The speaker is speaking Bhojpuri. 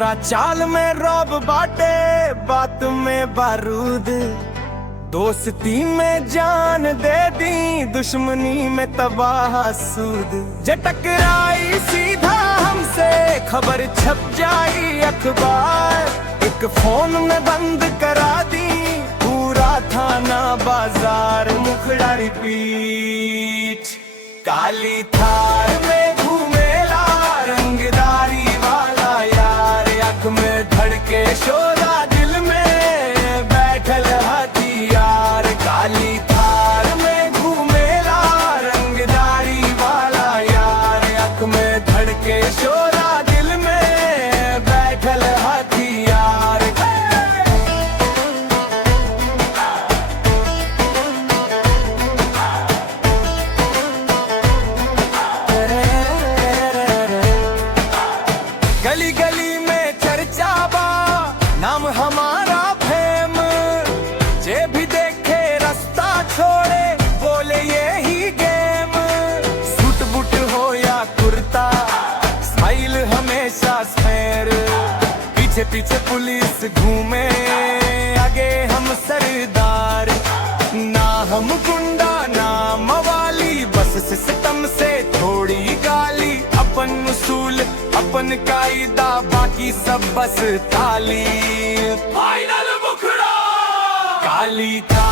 तोरा चाल में रौब बाटे, बात में बारूद, दोस्ती में जान दे दी, दुश्मनी में तबाह सूद। जे टकराई सीधा हमसे, खबर छप जाई अखबार, एक फोन में बंद करा दी पूरा थाना बाजार। मुखड़ा रिपीट, काली थार में घूमेला रंगदारी वाला यार, आँख में धड़के शोरा, दिल में बैठल हथियार। काली थार में घूमेला रंगदारी वाला यार, आँख में धड़के शोरा, दिल में बैठल हथियार। गली गली में चर्चा बा, नाम हमारा फेम, जे भी देखे रास्ता छोड़े बोले यही गेम। सूट बूट हो या कुर्ता, स्टाइल हमेशा स्पेयर, पीछे पीछे पुलिस घूमे, आगे हम सरदार। ना हम गुंडा ना मवाली, बस सिस्टम से थोड़ी गाली, अपन उसूल अपन कायदा, बाकी सब बस ताली। फाइनल मुखड़ा, काली था